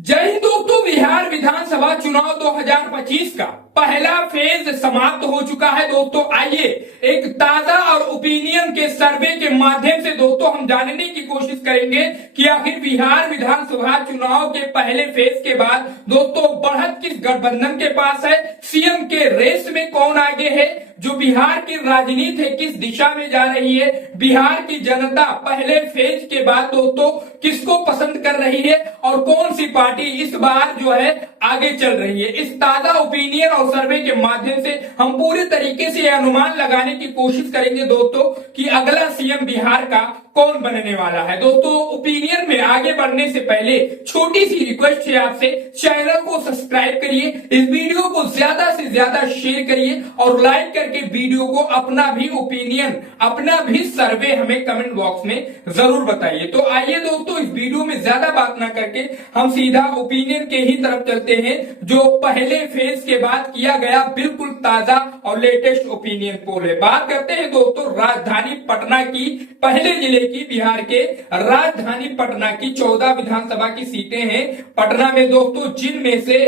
जय हिंद दोस्तों। बिहार विधानसभा चुनाव 2025 का पहला फेज समाप्त हो चुका है दोस्तों। आइए एक ताजा और ओपिनियन के सर्वे के माध्यम से दोस्तों हम जानने की कोशिश करेंगे कि आखिर बिहार विधानसभा चुनाव के पहले फेज के बाद दोस्तों बढ़त किस गठबंधन के पास है, सीएम के रेस में कौन आगे है, जो बिहार की राजनीति है किस दिशा में जा रही है, बिहार की जनता पहले फेज के बाद दोस्तों किसको पसंद कर रही है और कौन सी पार्टी इस बार जो है आगे चल रही है। इस ताजा ओपिनियन और सर्वे के माध्यम से हम पूरे तरीके से अनुमान लगाने की कोशिश करेंगे दोस्तों कि अगला सीएम बिहार का कौन बनने वाला है। दोस्तों ओपिनियन में आगे बढ़ने से पहले छोटी सी रिक्वेस्ट है आपसे, चैनल को सब्सक्राइब करिए, इस वीडियो को ज्यादा से ज्यादा शेयर करिए और लाइक करके वीडियो को अपना भी ओपिनियन, अपना भी सर्वे हमें कमेंट बॉक्स में जरूर बताइए। तो आइए दोस्तों इस वीडियो में ज्यादा बात ना करके हम सीधा ओपिनियन के ही तरफ चलते हैं, जो पहले फेज के बाद किया गया बिल्कुल ताजा और लेटेस्ट ओपिनियन पोल है। बात करते हैं दोस्तों राजधानी पटना की, पहले जिले की, बिहार के राजधानी पटना की 14 विधानसभा की सीटें हैं पटना में दोस्तों, जिनमें से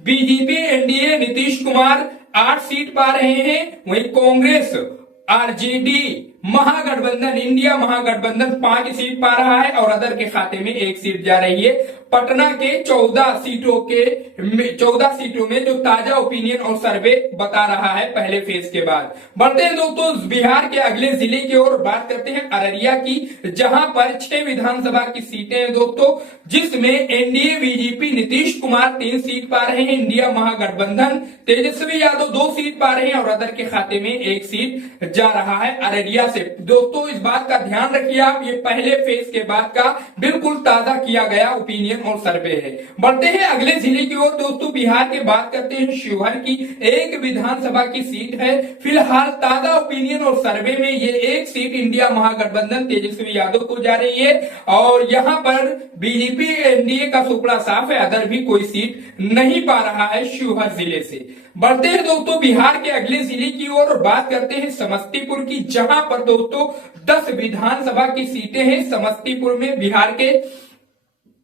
BJP NDA Nitish Kumar 8 seat पा रहे हैं, वहीं कांग्रेस आरजेडी महागठबंधन, इंडिया महागठबंधन 5 सीट पा रहा है और अदर के खाते में 1 सीट जा रही है। पटना के 14 सीटों में जो ताजा ओपिनियन और सर्वे बता रहा है पहले फेज के बाद। बढ़ते हैं दोस्तों बिहार के अगले जिले की ओर, बात करते हैं अररिया की, जहां पर 6 विधानसभा की सीटें हैं दोस्तों, जिसमें NDA BJP Nitish Kumar 3 seat पा रहे हैं, इंडिया महागठबंधन तेजस्वी यादव 2 सीट पा रहे हैं और अदर के खाते में 1 सीट जा रहा है अररिया से। दोस्तों इस बात का ध्यान रखिए आप, ये पहले फेज के बाद का बिल्कुल ताजा किया गया ओपिनियन और सर्वे है। बढ़ते हैं अगले जिले की ओर दोस्तों, बिहार के बात करते हैं शिवहर की, 1 विधानसभा की सीट है। फिलहाल ताजा ओपिनियन और सर्वे में ये 1 सीट इंडिया महागठबंधन तेजस्वी यादव को जा रही है और यहां पर बीजेपी एनडीए का सुपड़ा साफ है, अदर भी कोई सीट नहीं पा रहा है शिवहर जिले से। बढ़ते हैं दोस्तों बिहार के अगले जिले की ओर और बात करते हैं समस्तीपुर की, जहां पर दोस्तों 10 विधानसभा की सीटें हैं समस्तीपुर में। बिहार के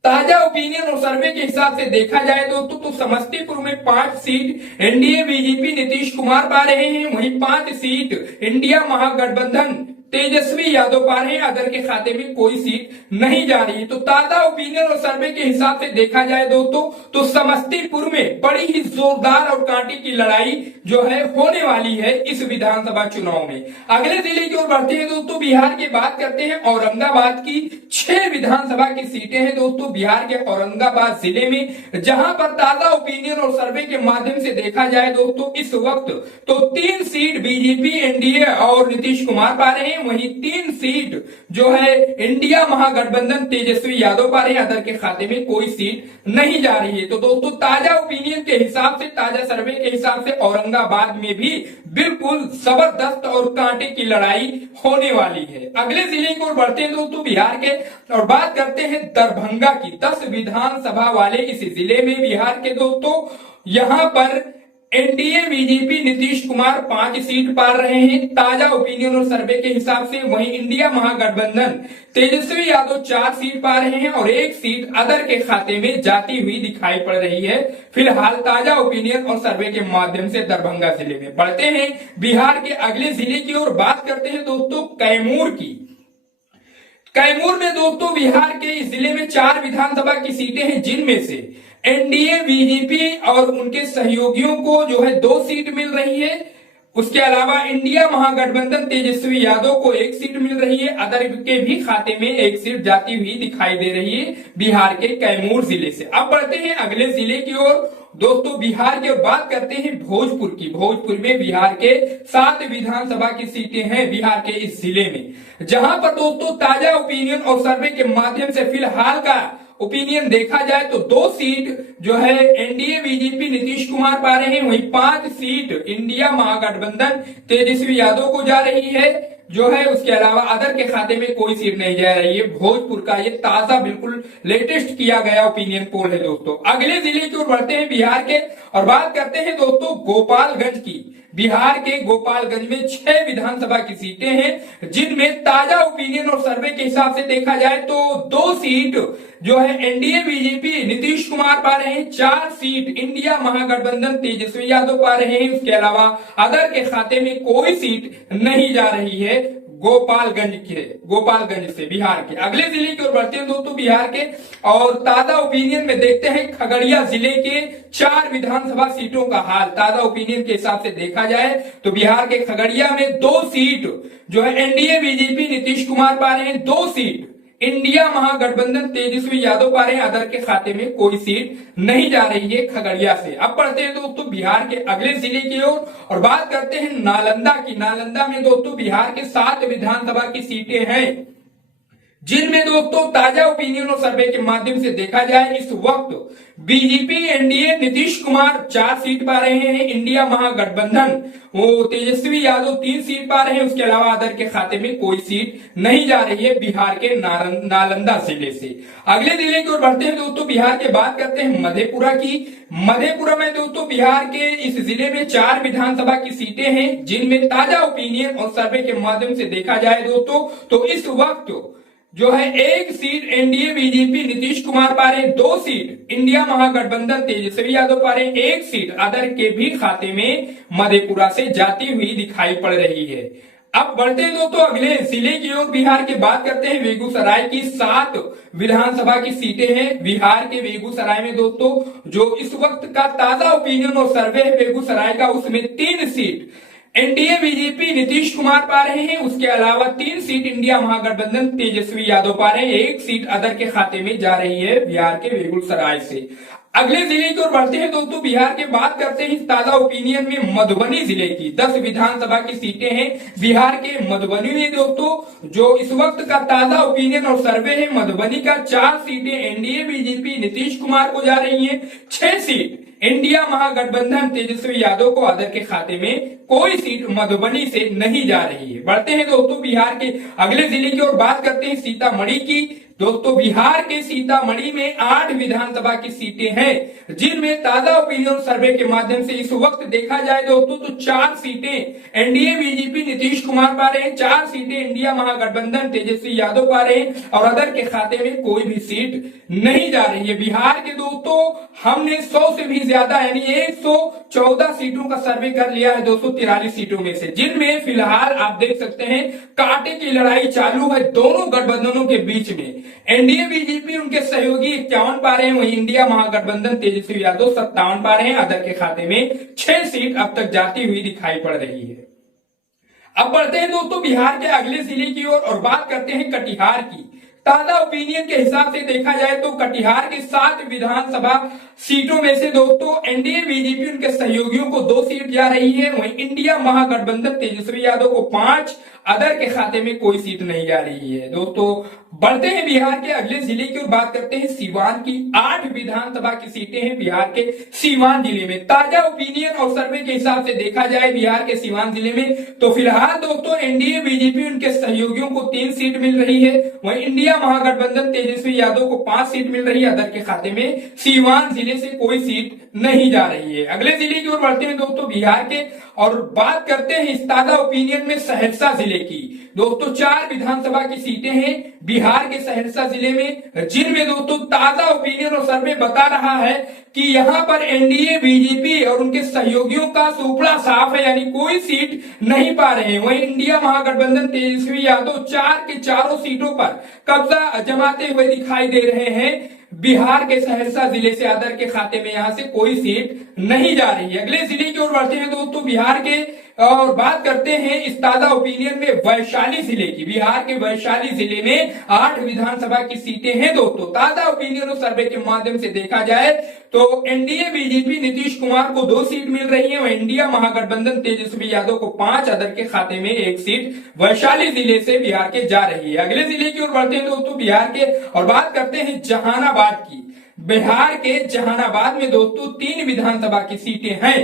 ताजा ओपिनियन और सर्वे के हिसाब से देखा जाए दोस्तों तो समस्तीपुर में 5 seat NDA BJP Nitish Kumar पा रहे हैं, वहीं 5 सीट इंडिया महागठबंधन तेजस्वी यादव पा रहे हैं, अदर के खाते में कोई सीट नहीं जा रही। तो ताजा ओपिनियन और सर्वे के हिसाब से देखा जाए दोस्तों तो समस्तीपुर में बड़ी ही जोरदार और कांटे की लड़ाई जो है होने वाली है इस विधानसभा चुनाव में। अगले जिले की ओर बढ़ते हैं दोस्तों, बिहार की बात करते हैं औरंगाबाद की, 6 विधानसभा की सीटें हैं दोस्तों बिहार के औरंगाबाद जिले में, जहां पर ताजा ओपिनियन और सर्वे के माध्यम से देखा जाए दोस्तों इस वक्त तो 3 सीट बीजेपी एनडीए और नीतीश कुमार पा रहे हैं, वहीं 3 सीट जो है इंडिया महागठबंधन तेजस्वी यादव पा रहे हैं, अदर के खाते में कोई सीट नहीं जा रही है। तो दोस्तों ताजा ओपिनियन के हिसाब से, ताजा सर्वे के हिसाब से औरंगाबाद में भी बिल्कुल जबरदस्त और कांटे की लड़ाई होने वाली है। अगले जिले की ओर बढ़ते हैं दोस्तों बिहार के और बात करते हैं दरभंगा की, 10 विधानसभा वाले इस जिले में बिहार के दोस्तों, यहां पर NDA BJP Nitish Kumar 5 seat पा रहे हैं ताजा ओपिनियन और सर्वे के हिसाब से, वहीं इंडिया महागठबंधन तेजस्वी यादव 4 सीट पा रहे हैं और 1 सीट अदर के खाते में जाती हुई दिखाई पड़ रही है फिलहाल ताजा ओपिनियन और सर्वे के माध्यम से दरभंगा जिले में। बढ़ते हैं बिहार के अगले जिले की ओर, बात करते हैं दोस्तों कैमूर की। कैमूर में दोस्तों बिहार के इस जिले में 4 विधानसभा की सीटें हैं, जिनमें से एनडीए बीजेपी और उनके सहयोगियों को जो है 2 सीट मिल रही है, उसके अलावा इंडिया महागठबंधन तेजस्वी यादव को 1 सीट मिल रही है, अदर के भी खाते में 1 सीट जाती हुई दिखाई दे रही है बिहार के कैमूर जिले से। अब बढ़ते हैं अगले जिले की ओर दोस्तों, बिहार की बात करते हैं भोजपुर की। भोजपुर में बिहार के 7 विधानसभा की सीटें हैं बिहार के इस जिले में, जहां पर दोस्तों ताजा ओपिनियन और सर्वे के माध्यम से फिलहाल का ओपिनियन देखा जाए तो 2 सीट जो है एनडीए बीजेपी नीतीश कुमार पा रहे हैं, वहीं 5 सीट इंडिया महागठबंधन तेजस्वी यादव को जा रही है जो है, उसके अलावा अदर के खाते में कोई सीट नहीं जा रही है। भोजपुर का ये ताजा बिल्कुल लेटेस्ट किया गया ओपिनियन पोल है दोस्तों। अगले जिले की ओर बढ़ते हैं बिहार के और बात करते हैं दोस्तों गोपालगंज की। बिहार के गोपालगंज में 6 विधानसभा की सीटें हैं, जिनमें ताजा ओपिनियन और सर्वे के हिसाब से देखा जाए तो 2 सीट जो है एनडीए बीजेपी नीतीश कुमार पा रहे हैं, 4 सीट इंडिया महागठबंधन तेजस्वी यादव पा रहे हैं। उसके अलावा अदर के खाते में कोई सीट नहीं जा रही है गोपालगंज से बिहार के। अगले जिले की ओर बढ़ते हैं दोस्तों बिहार के, और ताजा ओपिनियन में देखते हैं खगड़िया जिले के 4 विधानसभा सीटों का हाल। ताजा ओपिनियन के हिसाब से देखा जाए तो बिहार के खगड़िया में 2 सीट जो है एनडीए बीजेपी नीतीश कुमार पा रहे हैं, 2 सीट इंडिया महागठबंधन तेजस्वी यादव पा रहे हैं, अदर के खाते में कोई सीट नहीं जा रही है खगड़िया से। अब बढ़ते हैं दोस्तों बिहार के अगले जिले की ओर और बात करते हैं नालंदा की। नालंदा में दोस्तों बिहार के 7 विधानसभा की सीटें हैं, जिनमें दोस्तों ताजा ओपिनियन और सर्वे के माध्यम से देखा जाए इस वक्त BJP NDA Nitish Kumar 4 seat पा रहे हैं, इंडिया महागठबंधन वो तेजस्वी यादव 3 सीट पा रहे हैं। उसके अलावा अदर के खाते में कोई सीट नहीं जा रही है बिहार के नालंदा जिले से। अगले जिले की ओर बढ़ते हैं दोस्तों बिहार के, बात करते हैं मधेपुरा की। मधेपुरा में दोस्तों बिहार के इस जिले में 4 विधानसभा की सीटें हैं, जिनमें ताजा ओपिनियन और सर्वे के माध्यम से देखा जाए दोस्तों तो इस वक्त जो है 1 seat NDA BJP Nitish Kumar पा रहे हैं, 2 सीट इंडिया महागठबंधन तेजस्वी यादव पा रहे हैं, 1 सीट अदर के भी खाते में मधेपुरा से जाती हुई दिखाई पड़ रही है। अब बढ़ते हैं दोस्तों अगले जिले की ओर बिहार के, बात करते हैं बेगूसराय की। 7 विधानसभा की सीटें हैं बिहार के बेगूसराय में दोस्तों। जो इस वक्त का ताजा ओपिनियन और सर्वे है बेगूसराय का, उसमें 3 seat NDA BJP Nitish Kumar पा रहे हैं। उसके अलावा 3 सीट इंडिया महागठबंधन तेजस्वी यादव पा रहे हैं, 1 सीट अदर के खाते में जा रही है बिहार के बेगूसराय से। अगले जिले की ओर बढ़ते हैं दोस्तों बिहार के, बात करते हैं ताजा ओपिनियन में मधुबनी जिले की। 10 विधानसभा की सीटें हैं बिहार के मधुबनी में दोस्तों। जो इस वक्त का ताजा ओपिनियन और सर्वे है मधुबनी का, 4 सीटें एनडीए बीजेपी नीतीश कुमार को जा रही है, 6 सीट इंडिया महागठबंधन तेजस्वी यादव को, अदर के खाते में कोई सीट मधुबनी से नहीं जा रही है। बढ़ते हैं दोस्तों बिहार के अगले जिले की ओर, बात करते हैं सीतामढ़ी की। दोस्तों बिहार के सीतामढ़ी में 8 विधानसभा की सीटें हैं, जिनमें ताजा ओपिनियन सर्वे के माध्यम से इस वक्त देखा जाए दोस्तों तो 4 सीटें एनडीए बीजेपी नीतीश कुमार पा रहे हैं, 4 सीटें इंडिया महागठबंधन तेजस्वी यादव पा रहे हैं, और अदर के खाते में कोई भी सीट नहीं जा रही है। बिहार के दोस्तों हमने 100 से भी ज्यादा यानी 114 सीटों का सर्वे कर लिया है 243 सीटों में से, जिनमें फिलहाल आप देख सकते हैं कांटे की लड़ाई चालू है दोनों गठबंधनों के बीच में। एनडीए बीजेपी उनके सहयोगी 51 पा रहे हैं, वहीं इंडिया महागठबंधन तेजस्वी यादव 57 पा रहे हैं, अदर के खाते में 6 सीट अब तक जाती हुई दिखाई पड़ रही है। अब बढ़ते हैं दोस्तों बिहार के अगले जिले की ओर और बात करते हैं कटिहार की। ताजा ओपिनियन के हिसाब से देखा जाए तो कटिहार के 7 विधानसभा सीटों में से दोस्तों एनडीए बीजेपी उनके सहयोगियों को 2 सीट जा रही है, वहीं इंडिया महागठबंधन तेजस्वी यादव को 5, अदर के खाते में कोई सीट नहीं जा रही है। दोस्तों बढ़ते हैं बिहार के अगले जिले की और बात करते हैं सीवान की। 8 विधानसभा की सीटें हैं बिहार के सीवान जिले में। ताजा ओपिनियन और सर्वे के हिसाब से देखा जाए बिहार के सीवान जिले में तो फिलहाल दोस्तों एनडीए बीजेपी उनके सहयोगियों को 3 सीट मिल रही है, वहीं इंडिया महागठबंधन तेजस्वी यादव को 5 सीट मिल रही है, अदर के खाते में सीवान जिले से कोई सीट नहीं जा रही है। अगले जिले की ओर बढ़ते हैं दोस्तों बिहार के और बात करते हैं इस ताजा ओपिनियन में सहरसा जिले की। दोस्तों 4 विधानसभा की सीटें हैं बिहार के सहरसा जिले में, जिनमें दोस्तों ताजा ओपिनियन और सर्वे बता रहा है कि यहां पर एनडीए बीजेपी और उनके सहयोगियों का सुपड़ा साफ है, यानी कोई सीट नहीं पा रहे हैं। वहीं इंडिया महागठबंधन तेजस्वी यादव 4 के चारों सीटों पर कब्जा जमाते हुए दिखाई दे रहे हैं बिहार के सहरसा जिले से, अदर के खाते में यहां से कोई सीट नहीं जा रही है। अगले जिले की ओर बढ़ते हैं दोस्तों बिहार के और बात करते हैं इस ताजा ओपिनियन में वैशाली जिले की। बिहार के वैशाली जिले में 8 विधानसभा की सीटें हैं दोस्तों। ताजा ओपिनियन और सर्वे के माध्यम से देखा जाए तो एनडीए बीजेपी नीतीश कुमार को 2 सीट मिल रही है, इंडिया महागठबंधन तेजस्वी यादव को 5, अदर के खाते में 1 सीट वैशाली जिले से बिहार के जा रही है। अगले जिले की ओर बढ़ते हैं दोस्तों बिहार के और बात करते हैं जहानाबाद की। बिहार के जहानाबाद में दोस्तों 3 विधानसभा की सीटें हैं।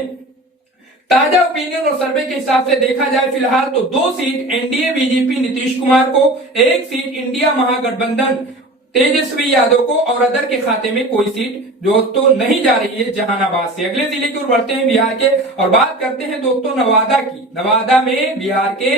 ताजा ओपिनियन और सर्वे के हिसाब से देखा जाए फिलहाल तो 2 seat NDA BJP Nitish Kumar को, 1 सीट इंडिया महागठबंधन तेजस्वी यादव को और अदर के खाते में कोई सीट दोस्तों नहीं जा रही है जहानाबाद से। अगले जिले की ओर बढ़ते हैं बिहार के और बात करते हैं दोस्तों नवादा की। नवादा में बिहार के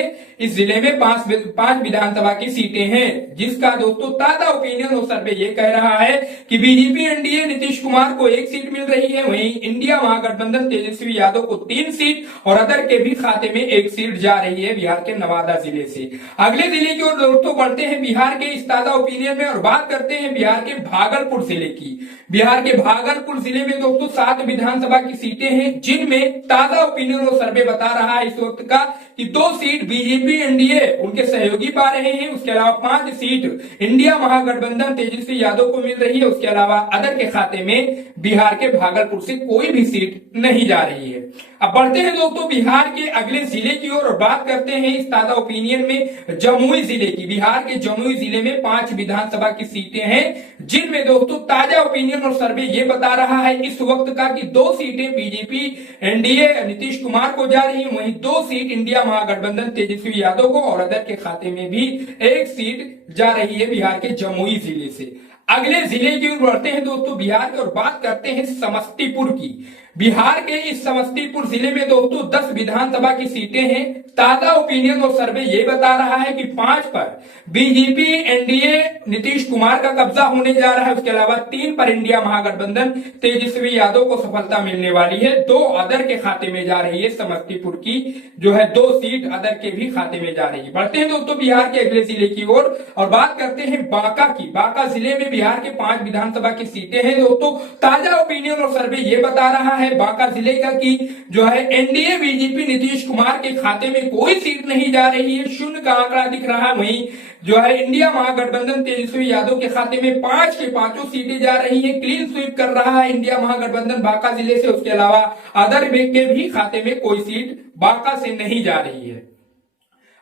इस जिले में पांच विधानसभा की सीटें हैं, जिसका दोस्तों ताजा ओपिनियन और सर्वे ये कह रहा है कि बीजेपी एनडीए नीतीश कुमार को 1 सीट मिल रही है, वहीं इंडिया महागठबंधन तेजस्वी यादव को 3 सीट और अदर के भी खाते में 1 सीट जा रही है बिहार के नवादा जिले से। अगले जिले की ओर दोस्तों बढ़ते हैं बिहार के इस ताजा ओपिनियन में और बात करते हैं बिहार के भागलपुर जिले की। बिहार के भागलपुर जिले में दोस्तों 7 विधानसभा की सीटें हैं, जिनमें ताजा ओपिनियन और सर्वे बता रहा है इस वक्त का कि 2 सीट बीजेपी एनडीए उनके सहयोगी पा रहे हैं, उसके अलावा 5 सीट इंडिया महागठबंधन तेजस्वी यादव को मिल रही है, उसके अलावा अदर के खाते में बिहार के भागलपुर से कोई भी सीट नहीं जा रही है। अब बढ़ते हैं दोस्तों बिहार के अगले जिले की ओर और बात करते हैं इस ताजा ओपिनियन में जमुई जिले की। बिहार के जमुई जिले में 5 विधानसभा की सीटें हैं, जिनमें दोस्तों ताजा ओपिनियन और सर्वे ये बता रहा है इस वक्त का कि 2 सीटें बीजेपी एनडीए नीतीश कुमार को जा रही है, वहीं 2 सीट इंडिया महागठबंधन तेजस्वी यादव को और अदर के खाते में भी 1 सीट जा रही है बिहार के जमुई जिले से। अगले जिले की ओर बढ़ते हैं दोस्तों बिहार की और बात करते हैं समस्तीपुर की। बिहार के इस समस्तीपुर जिले में दोस्तों 10 विधानसभा की सीटें हैं। ताजा ओपिनियन और सर्वे ये बता रहा है कि 5 पर बीजेपी एनडीए नीतीश कुमार का कब्जा होने जा रहा है, उसके अलावा 3 पर इंडिया महागठबंधन तेजस्वी यादव को सफलता मिलने वाली है, 2 अदर के खाते में जा रही है। समस्तीपुर की जो है 2 सीट अदर के भी खाते में जा रही है। बढ़ते हैं दोस्तों बिहार के अगले जिले की ओर और बात करते हैं बांका की। बांका जिले में बिहार के 5 विधानसभा की सीटें हैं दोस्तों। ताजा ओपिनियन और सर्वे ये बता रहा है बांका जिले का कि जो है एनडीए बीजेपी नीतीश कुमार के खाते में कोई सीट नहीं जा रही है, 0 का आंकड़ा दिख रहा है। वहीं जो है इंडिया महागठबंधन तेजस्वी यादव के खाते में 5 के 5 सीटें जा रही है। क्लीन स्वीप कर रहा है इंडिया महागठबंधन बांका जिले से, उसके अलावा अदर के भी खाते में कोई सीट बांका से नहीं जा रही है।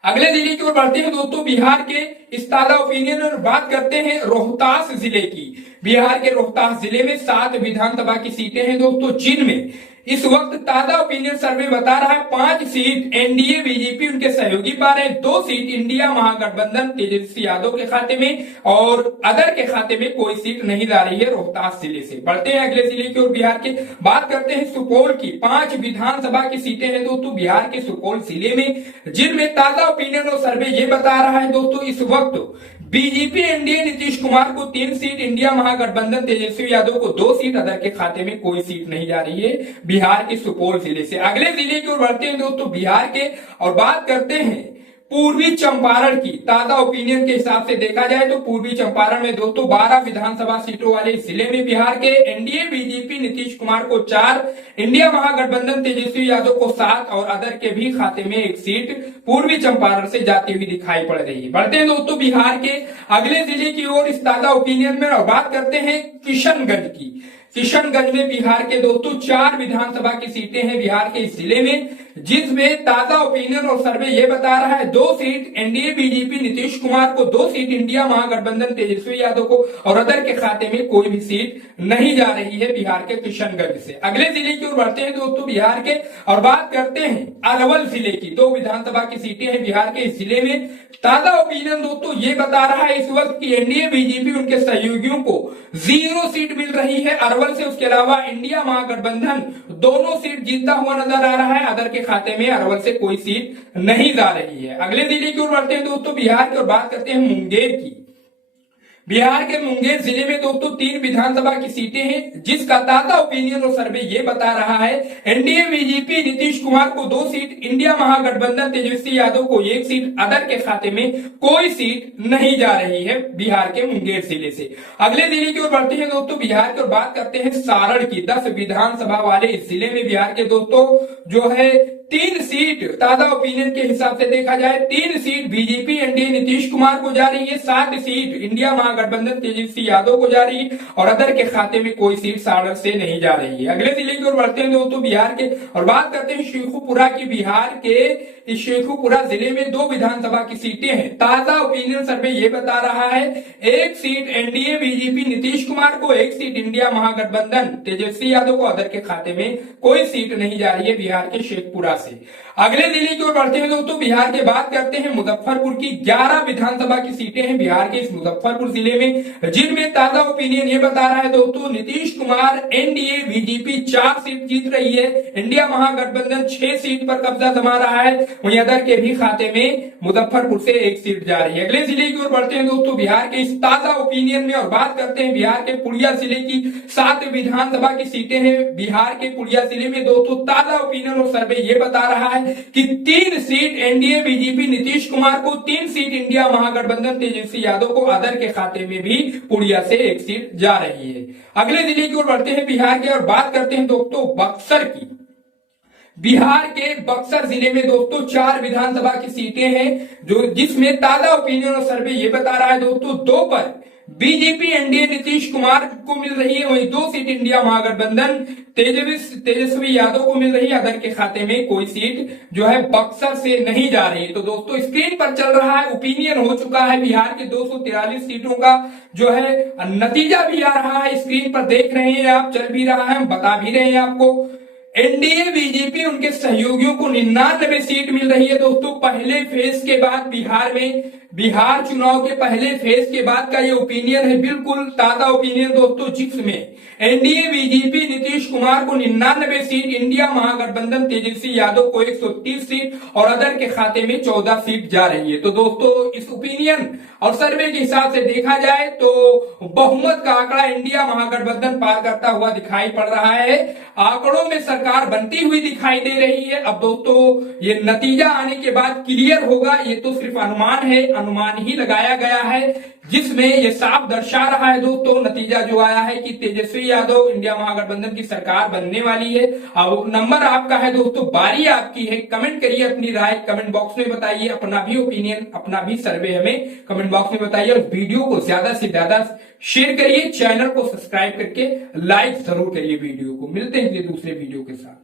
अगले जिले की ओर बढ़ते हैं दोस्तों बिहार के इस ताजा ओपिनियन और बात करते हैं रोहतास जिले की। बिहार के रोहतास जिले में 7 विधानसभा की सीटें हैं दोस्तों, जिनमें इस वक्त ताजा ओपिनियन सर्वे बता रहा है 5 सीट एनडीए बीजेपी उनके सहयोगी पा रहे हैं, 2 सीट इंडिया महागठबंधन तेजस्वी यादव के खाते में और अदर के खाते में कोई सीट नहीं जा रही है रोहतास जिले से। बढ़ते हैं अगले जिले की ओर बिहार के, बात करते हैं सुपौल की। 5 विधानसभा की सीटें हैं दोस्तों बिहार के सुपौल जिले में, जिनमें ताजा ओपिनियन और सर्वे ये बता रहा है दोस्तों इस वक्त बीजेपी एनडीए नीतीश कुमार को 3 सीट, इंडिया महागठबंधन तेजस्वी यादव को 2 सीट, अदर के खाते में कोई सीट नहीं जा रही है बिहार के सुपौल जिले से। अगले जिले की ओर बढ़ते हैं दोस्तों बिहार के और बात करते हैं पूर्वी चंपारण की। ताजा ओपिनियन के हिसाब से देखा जाए तो पूर्वी चंपारण में दोस्तों 12 विधानसभा सीटों वाले जिले में बिहार के एनडीए बीजेपी नीतीश कुमार को 4, इंडिया महागठबंधन तेजस्वी यादव को 7 और अदर के भी खाते में 1 सीट पूर्वी चंपारण से जाती हुई दिखाई पड़ रही है। बढ़ते हैं दोस्तों बिहार के अगले जिले की ओर इस ताजा ओपिनियन में और बात करते हैं किशनगंज की। किशनगंज में बिहार के दोस्तों 4 विधानसभा की सीटें हैं बिहार के इस जिले में, जिसमें ताजा ओपिनियन और सर्वे ये बता रहा है 2 seat NDA BJP Nitish Kumar को, 2 सीट इंडिया महागठबंधन तेजस्वी यादव को और अदर के खाते में कोई भी सीट नहीं जा रही है बिहार के किशनगंज से। अगले जिले की ओर बढ़ते हैं दोस्तों बिहार के और बात करते हैं अरवल जिले की। 2 विधानसभा की सीटें हैं बिहार के इस जिले में। ताजा ओपिनियन दोस्तों ये बता रहा है इस वक्त की एनडीए बीजेपी उनके सहयोगियों को 0 सीट मिल रही है अरवल से, उसके अलावा इंडिया महागठबंधन दोनों सीट जीतता हुआ नजर आ रहा है, अदर के खाते में अरवल से कोई सीट नहीं जा रही है। अगले जिले की ओर बढ़ते हैं दोस्तों बिहार की और बात करते हैं मुंगेर की। बिहार के मुंगेर जिले में दोस्तों 3 विधानसभा की सीटें हैं, जिसका ताजा ओपिनियन और सर्वे ये बता रहा है एनडीए बीजेपी नीतीश कुमार को 2 सीट, इंडिया महागठबंधन तेजस्वी यादव को 1 सीट, अदर के खाते में कोई सीट नहीं जा रही है बिहार के मुंगेर जिले से। अगले जिले की ओर बढ़ते हैं दोस्तों बिहार की और बात करते हैं सारण की। 10 विधानसभा वाले इस जिले में बिहार के दोस्तों जो है 3 सीट ताजा ओपिनियन के हिसाब से देखा जाए 3 seat BJP NDA Nitish Kumar को जा रही है, 7 सीट इंडिया महागठबंधन तेजस्वी यादव को जा रही है और अदर के खाते में कोई सीट सारण से नहीं जा रही है। अगले जिले की ओर बढ़ते हैं दोस्तों बिहार के और बात करते हैं शेखुपुरा की। बिहार के इस शेखुपुरा जिले में 2 विधानसभा की सीटें हैं। ताजा ओपिनियन सर्वे ये बता रहा है 1 seat NDA BJP Nitish Kumar को, 1 सीट इंडिया महागठबंधन तेजस्वी यादव को, अदर के खाते में कोई सीट नहीं जा रही है बिहार के शेखपुरा से। अगले जिले की ओर बढ़ते हैं दोस्तों बिहार के, बात करते हैं मुजफ्फरपुर की। 11 विधानसभा की सीटें हैं बिहार के इस मुजफ्फरपुर जिले जिले में, जिनमें ताजा ओपिनियन ये बता रहा है दोस्तों Nitish Kumar NDA BJP 4 seat जीत रही है, इंडिया महागठबंधन 6 सीट पर कब्जा जमा रहा है, वहीं अदर के भी खाते में मुजफ्फरपुर से 1 सीट जा रही है। अगले जिले की ओर बढ़ते हैं दोस्तों, बिहार के इस ताजा ओपिनियन में, और बात करते हैं बिहार के पुलिया जिले की 7 विधानसभा की सीटें हैं। बिहार के पुलिया जिले में दोस्तों ताजा ओपिनियन और सर्वे ये बता रहा है कि 3 seat NDA BJP Nitish Kumar को, 3 सीट इंडिया महागठबंधन तेजस्वी यादव को, अदर के खाते में भी पुलिया से 1 सीट जा रही है। अगले जिले की ओर बढ़ते हैं बिहार के, और बात करते हैं दोस्तों बक्सर की। बिहार के बक्सर जिले में दोस्तों 4 विधानसभा की सीटें हैं, जो जिसमें ताजा ओपिनियन और सर्वे ये बता रहा है दोस्तों 2 पर बीजेपी एनडीए नीतीश कुमार को मिल रही है, वहीं 2 सीट इंडिया महागठबंधन तेजस्वी यादव को मिल रही है, अदर के खाते में कोई सीट जो है बक्सर से नहीं जा रही। तो दोस्तों स्क्रीन पर चल रहा है, ओपिनियन हो चुका है, बिहार के 243 सीटों का जो है नतीजा भी आ रहा है, स्क्रीन पर देख रहे हैं आप, चल भी रहा है, हम बता भी रहे हैं आपको। एनडीए बीजेपी उनके सहयोगियों को 99 सीट मिल रही है दोस्तों। पहले फेज के बाद बिहार में, बिहार चुनाव के पहले फेज के बाद का ये ओपिनियन है, बिल्कुल ताजा ओपिनियन दोस्तों, जिसमें एनडीए बीजेपी नीतीश कुमार को 99 सीट, इंडिया महागठबंधन तेजस्वी यादव को 130 सीट और अदर के खाते में 14 सीट जा रही है। तो दोस्तों इस ओपिनियन और सर्वे के हिसाब से देखा जाए तो बहुमत का आंकड़ा इंडिया महागठबंधन पार करता हुआ दिखाई पड़ रहा है, आंकड़ों में सरकार बनती हुई दिखाई दे रही है। अब दोस्तों ये नतीजा आने के बाद क्लियर होगा, ये तो सिर्फ अनुमान है, अनुमान ही लगाया गया है, जिसमें ये साफ दर्शा रहा है दोस्तों नतीजा जो आया है कि तेजस्वी यादव इंडिया महागठबंधन की सरकार बनने वाली है। अब नंबर आपका है दोस्तों, बारी आपकी है, कमेंट करिए अपनी राय, कमेंट बॉक्स में बताइए अपना भी ओपिनियन, अपना भी सर्वे हमें कमेंट बॉक्स में बताइए, और वीडियो को ज्यादा से ज्यादा शेयर करिए, चैनल को सब्सक्राइब करके लाइक जरूर करिए वीडियो को। मिलते हैं दूसरे वीडियो के साथ।